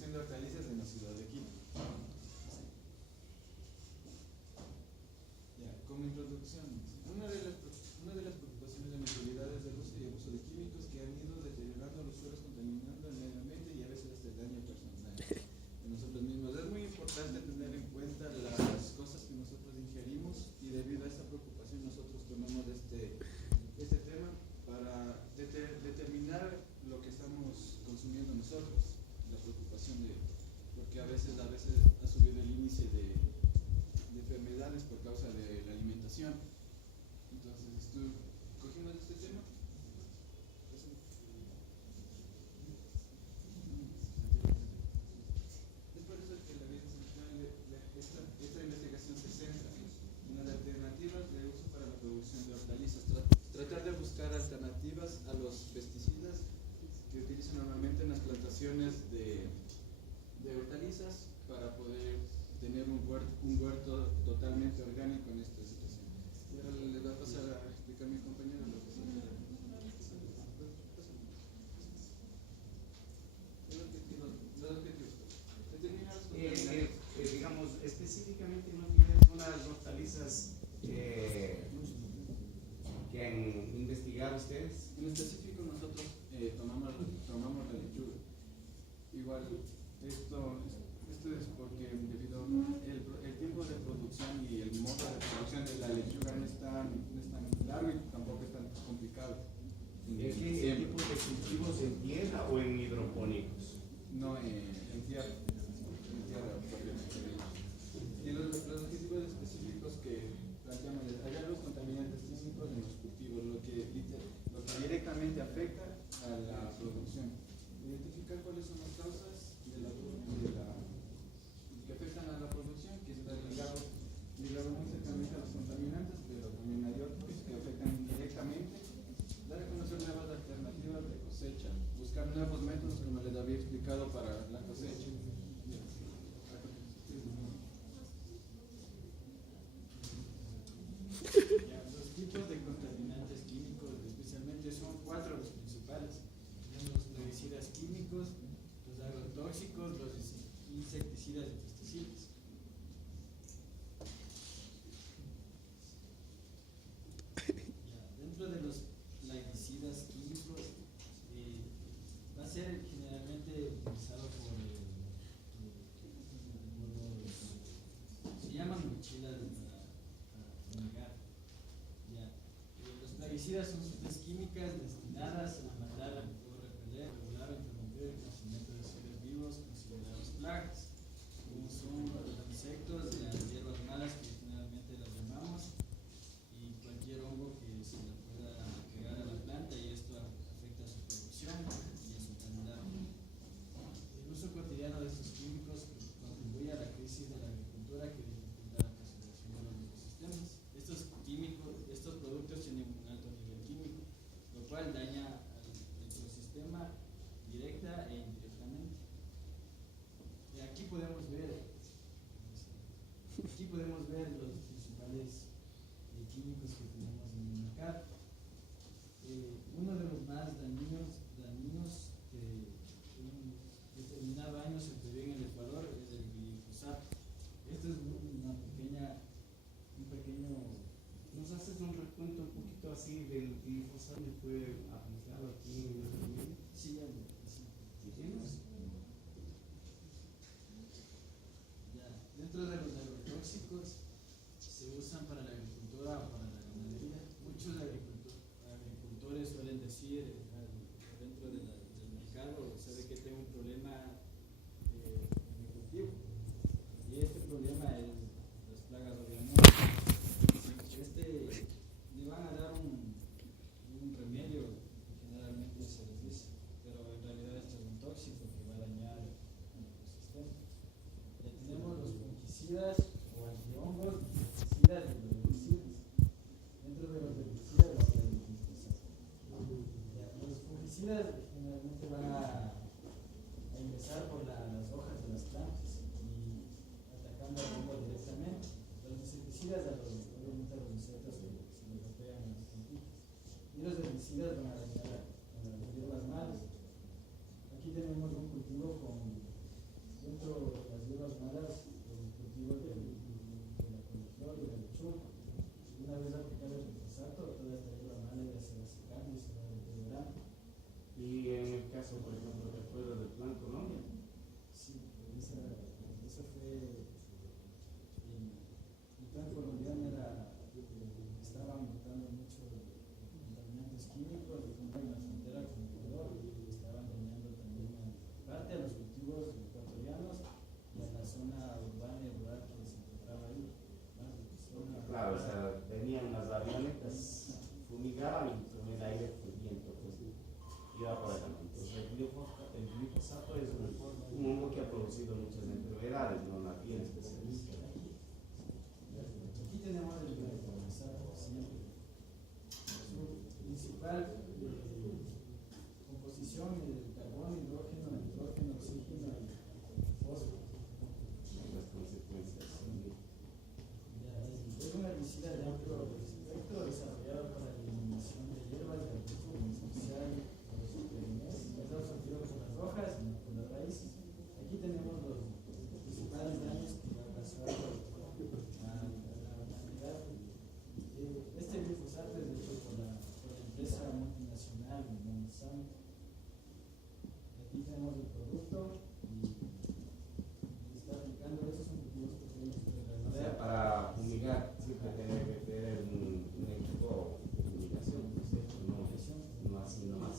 producción de hortalizas en la ciudad de Quito. Ya, como introducción, una de las preocupaciones de la actualidad es el uso y abuso de químicos que han ido deteriorando los suelos, contaminando el medio ambiente y a veces hasta el daño personal de nosotros mismos. Es muy importante tener en cuenta las cosas que nosotros ingerimos y debido a esta preocupación nosotros tomamos este tema para determinar lo que estamos consumiendo nosotros, la preocupación de, porque a veces ha subido el índice de enfermedades por causa de la alimentación. Entonces, cogimos este tema. Es por eso que esta investigación se centra en las alternativas de uso para la producción de hortalizas. Tratar de buscar alternativas a los pesticidas que utilizan normalmente en las plantaciones de hortalizas para poder tener un huerto totalmente orgánico en esta situación. Y ahora le va a pasar a explicar a mi compañero lo que es los objetivos. Determinar los digamos, específicamente no tienes unas hortalizas que han investigado ustedes. En específico nosotros tomamos la lechuga. Igual, esto es porque debido el tiempo de producción y el modo de producción de la lechuga no es tan largo y tampoco es tan complicado. ¿En qué tipo de cultivos, en tierra o en hidropónicos? No, en tierra. Y los objetivos específicos que planteamos es hallar los contaminantes químicos en los cultivos, lo que directamente afecta a la producción. Identificar cuáles son las causas que afectan a la producción, que está ligado muy cercanamente a los contaminantes, pero también hay otros que afectan indirectamente. Dar a conocer nuevas alternativas de cosecha, buscar nuevos métodos, como les había explicado, para la cosecha. Los tipos de contaminantes químicos, especialmente, son 4 los principales. Tenemos los plaguicidas químicos, los agrotóxicos, los insecticidas y pesticidas. Dentro de los plaguicidas químicos, va a ser generalmente utilizado por se llaman mochilas para fumigar. Los plaguicidas son sustancias químicas destinadas a matar o repeler, regular o interrumpir el crecimiento de seres vivos considerados plagas, como son los insectos, las hierbas malas que generalmente las llamamos, y cualquier hongo que se le pueda pegar a la planta, y esto afecta a su producción y a su calidad. El uso cotidiano de estos químicos contribuye a la crisis de la agricultura que dificulta la conservación de los ecosistemas. Estos productos tienen un alto nivel químico, lo cual daña al ecosistema directa e indirectamente. Y aquí podemos ver los principales químicos que tenemos en el mercado. Uno de los más dañinos que en determinado año se prevé en el Ecuador es el glifosato. Esto es un pequeño. ¿Nos haces un recuento un poquito así del glifosato que fue aplicado aquí en nuestro medio? Sí, ya lo ¿Tienes? Dentro de los agrotóxicos se usan para la agricultura o para la ganadería. Muchos agricultores suelen decir dentro del mercado, sabe que tengo un problema en mi cultivo. Y este problema es las plagas, obviamente. Le van a dar un remedio que generalmente se les dice, pero en realidad esto es un tóxico que va a dañar el ecosistema. Ya tenemos los fungicidas o antihongos, pesticidas y los herbicidas. Dentro de los herbicidas está el glifosato. Los fungicidas generalmente van a ingresar por las hojas de las plantas y atacando al hongo directamente. Los insecticidas obviamente a los insectos que se les pegan en las plantitas. Y los herbicidas van a dañar a las hierbas malas. Aquí tenemos un cultivo con pues fumigaban y con el aire fluía, entonces iba por allá. Entonces el glifosato es un hongo que ha producido muchas enfermedades, no la tiene especialista. Aquí tenemos el glifosato, siempre. Su principal composición es el carbono, hidrógeno, nitrógeno, oxígeno y fósforo. Las consecuencias. Es un herbicida de amplio espectro desarrollado para la eliminación de hierbas de arbusto, en especial los perennes, es absorbido por las hojas y por las raíces. Aquí tenemos los principales daños que va a causar a la humanidad. Este glifosato es hecho por la empresa multinacional Monsanto. Aquí tenemos el producto y está aplicando estos son cultivos pequeños. O sea, para fumigar siempre tiene que tener un equipo de fumigación, no así nomás.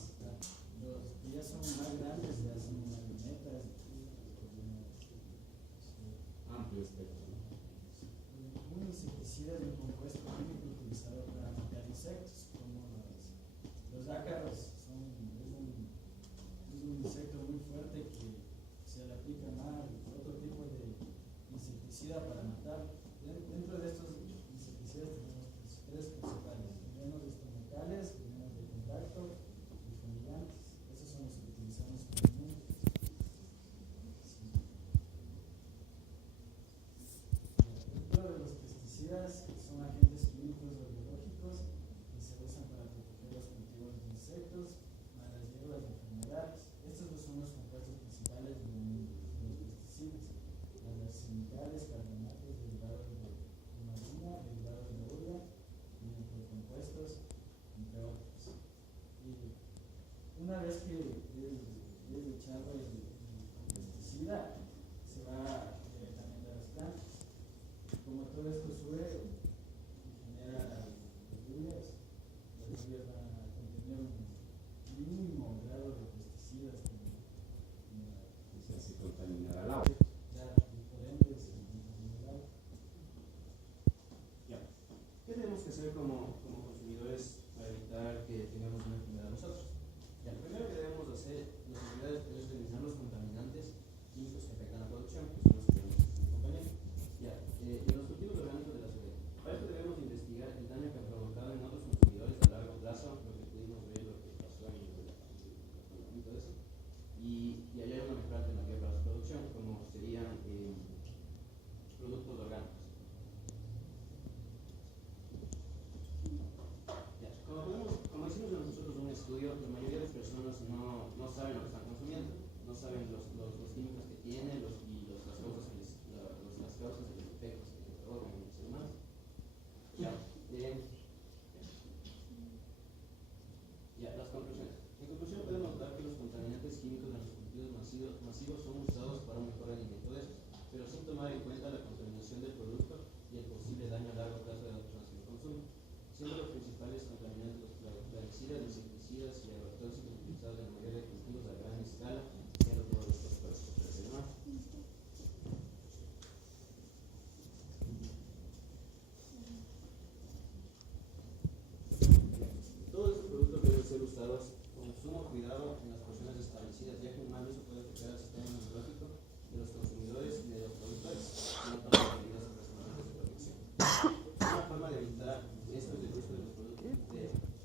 Los que ya son más grandes ya son marionetas. Amplio espectro. Un insecticida es un compuesto químico utilizado para matar insectos, como los ácaros. Es un insecto muy fuerte que se le aplica más otro tipo de insecticida para matar. Dentro de estos insecticidas tenemos tres principales: venenos estomacales, venenos de contacto y fumigantes. Esos son los que utilizamos comúnmente. Dentro de los pesticidas son agentes químicos o biológicos que se usan para proteger los cultivos de insectos, malas hierbas y enfermedades. Estos son los compuestos principales de los pesticidas: las arsenicales, carbonatos, derivados de marina, derivados de urea, y microcompuestos, entre otros. Y una vez que es echado el pesticida, se va directamente a las plantas. Como todo esto sube y genera lluvias, las lluvias van a contener un mínimo grado de pesticidas O sea, se contaminará el agua. y por ende se contamina el agua. Ya. ¿Qué tenemos que hacer como consumidores para evitar que tengamos una enfermedad nosotros? Ya, lo primero que debemos hacer los consumidores es eliminar los contaminantes químicos que afectan la producción, que son los que vemos en el compañero. Ya, y los cultivos orgánicos de la ciudad. Para esto debemos investigar el daño que han provocado en otros consumidores a largo plazo, lo que pudimos ver, lo que pasó en el y todo eso, y hallar una mejor alternativa para su producción, como serían productos orgánicos. Ya, como hicimos nosotros un estudio, la mayoría de las personas no saben lo que están consumiendo, no saben los químicos que tienen las causas de los efectos que provocan en el ser humano. Ya, las conclusiones. En conclusión, podemos notar que los contaminantes químicos en los cultivos masivos son usados para un mejor rendimiento de estos, pero sin tomar en cuenta la contaminación del producto y el posible daño a largo plazo de las personas que lo consumen. Siendo los principales contaminantes los plaguicidas, insecticidas y agrotóxicos utilizados en la mayoría de cultivos a gran escala, siendo todos los fosforos del ser humano. Todos estos productos deben ser usados con sumo cuidado en las porciones establecidas, ya que un mal uso puede afectar al sistema inmunológico de los consumidores y de los productores, no toman medidas personales de protección. Una forma de evitar esto es el uso de los productos.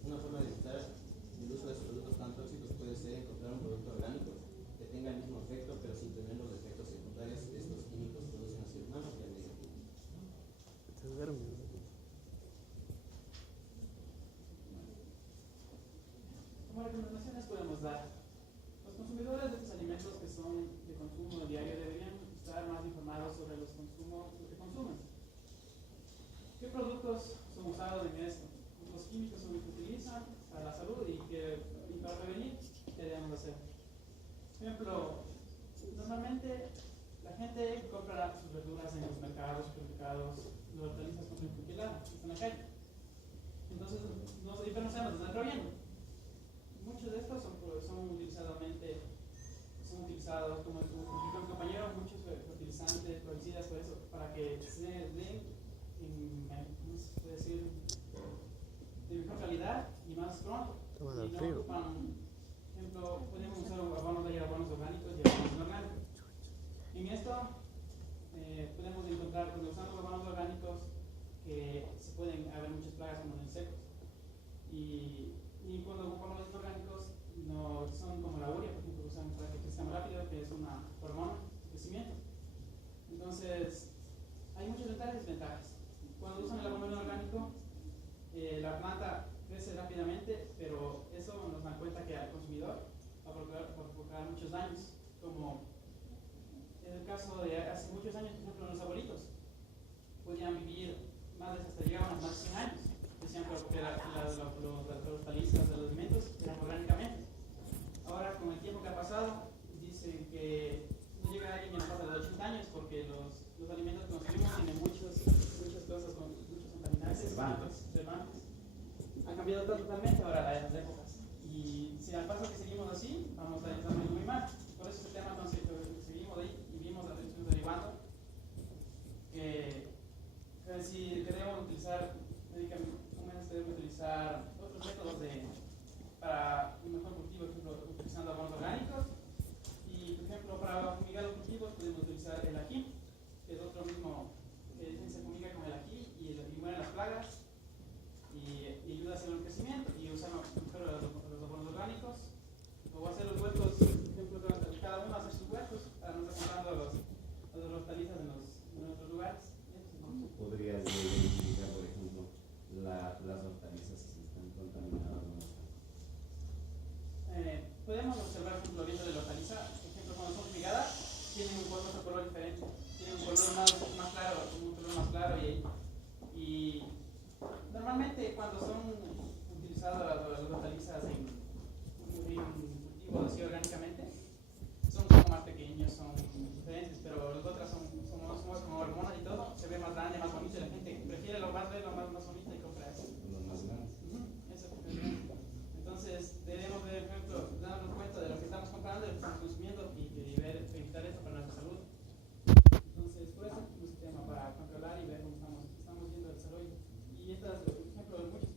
Una forma de evitar el uso de esos productos tan tóxicos puede ser encontrar un producto orgánico que tenga el mismo efecto, pero sin tener los efectos secundarios que estos químicos producen al ser humano y al medio ambiente. Como recomendaciones podemos dar: los consumidores de estos alimentos que son de consumo diario deberían estar más informados sobre lo que consumen. ¿Qué productos son usados en esto? Los químicos son los que utilizan para la salud y para prevenir, ¿qué debemos hacer? Por ejemplo, normalmente la gente compra sus verduras en los mercados, supermercados, los hortalizas con el cuquilado, que están en la calle. Entonces, no sabemos dónde está viendo. Muchos de estos son utilizados, como explicó el compañero, muchos fertilizantes, plaguicidas, por eso, para que se den ¿cómo se puede decir? mejor calidad y más pronto. Y no ocupan, por ejemplo, podemos usar abonos orgánicos y abonos inorgánicos. En esto podemos encontrar, cuando usamos abonos orgánicos, que se pueden haber muchas plagas como en el seco. Y cuando ocupamos los orgánicos, no son como la urea, por ejemplo, que usamos para que crezca más rápido, que es una hormona de crecimiento. Entonces, hay muchas ventajas y desventajas. Cuando usan el abono orgánico, la planta crece rápidamente, pero eso nos da cuenta que al consumidor va a provocar muchos daños, como en el caso de hace muchos años, por ejemplo, los abuelitos podían vivir hasta llegaban a más de 100 años. Decían porque las hortalizas de los alimentos eran orgánicamente. Ahora, con el tiempo que ha pasado, dicen que no llega alguien que nos pasa de 80 años porque los alimentos que consumimos tienen muchas cosas, muchos contaminantes, conservantes. Ha cambiado totalmente ahora las épocas. Y si al paso que seguimos así, vamos a estar muy mal. Por eso este tema seguimos ahí y vimos derivando que si queremos utilizar medicamentos, debemos utilizar otros métodos para un mejor cultivo, por ejemplo, utilizando abonos orgánicos. Y, por ejemplo, para fumigar los cultivos podemos utilizar el ají, que es otro mismo, que se fumiga con el ají y mueren las plagas y ayuda a hacer el crecimiento. Y usar mejor los abonos orgánicos, o hacer los huertos, por ejemplo, cada uno hacer sus huertos para no estar comprando las hortalizas en otros lugares. ¿Podrías identificar, por ejemplo, las hortalizas si están contaminadas o no? Podemos observar, por ejemplo, viendo de la hortaliza, por ejemplo, cuando son fumigadas, tienen otro color diferente, tienen un color más claro, un color más claro y normalmente cuando son utilizadas las hortalizas en cultivos así orgánicamente, son un poco más pequeños, son diferentes, pero las otras son como hormonas y todo, se ve más grande, más bonito, y la gente prefiere lo más bonito y compra eso. Los más grandes. Eso es grande. Entonces, debemos, por ejemplo, darnos cuenta de lo que estamos comprando, de lo que estamos consumiendo y evitar esto para nuestra salud. Entonces, por eso es un tema para controlar y ver cómo estamos viendo el desarrollo. Y estas, por ejemplo, muchos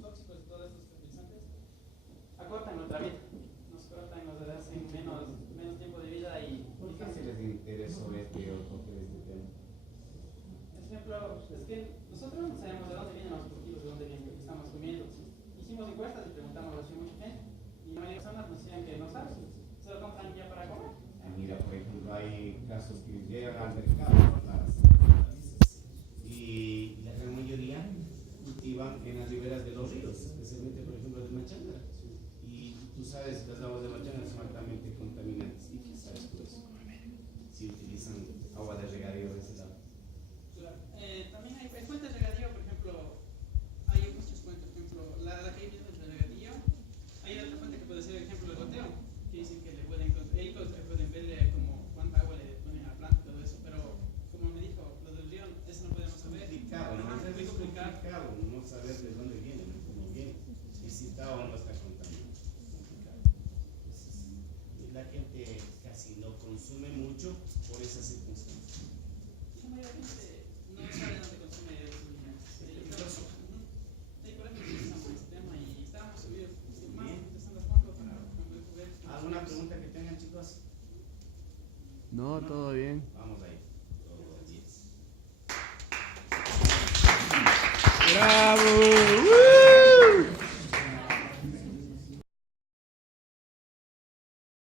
tóxicos y todos estos fertilizantes acortan nuestra vida. Nos hacen menos tiempo de vida y... ¿Por qué se les interesó este o toque de este tema? Por ejemplo, es que nosotros no sabemos de dónde vienen los cultivos, de dónde vienen lo que estamos comiendo. Hicimos encuestas y preguntamos a mucha gente y la mayoría de personas nos decían que no saben, se lo compran ya para comer. Mira, por ejemplo, hay casos que llegan al mercado con las hortalizas y la gran mayoría cultivan en las riberas de los ríos, especialmente, por ejemplo, de Machanga. Y tú sabes que las aguas de Machanga son altamente contaminantes. ¿Y qué sabes tú de eso? Si utilizan agua de regadío de ese lado. Claro. También hay fuentes de regadío, por ejemplo, hay muchas fuentes, por ejemplo, la que hay viendo es de regadío. Hay otra fuente que puede ser, por ejemplo, el goteo, que dicen que le pueden verle como cuánta agua le ponen a la planta y todo eso, pero como me dijo, lo del río, eso no podemos saber. Complicado, ¿no? Es muy complicado. No saber de dónde viene, cómo viene, y si está o no está contaminado. La gente casi no consume mucho por esas circunstancias. La mayoría de gente no sabe dónde consume los alimentos. Sí, por eso utilizamos este tema y estábamos subidos más interesando a fondo para ver. ¿Alguna pregunta que tengan, chicos? No, todo bien. Vamos ahí. Todo bien. ¡Bravo!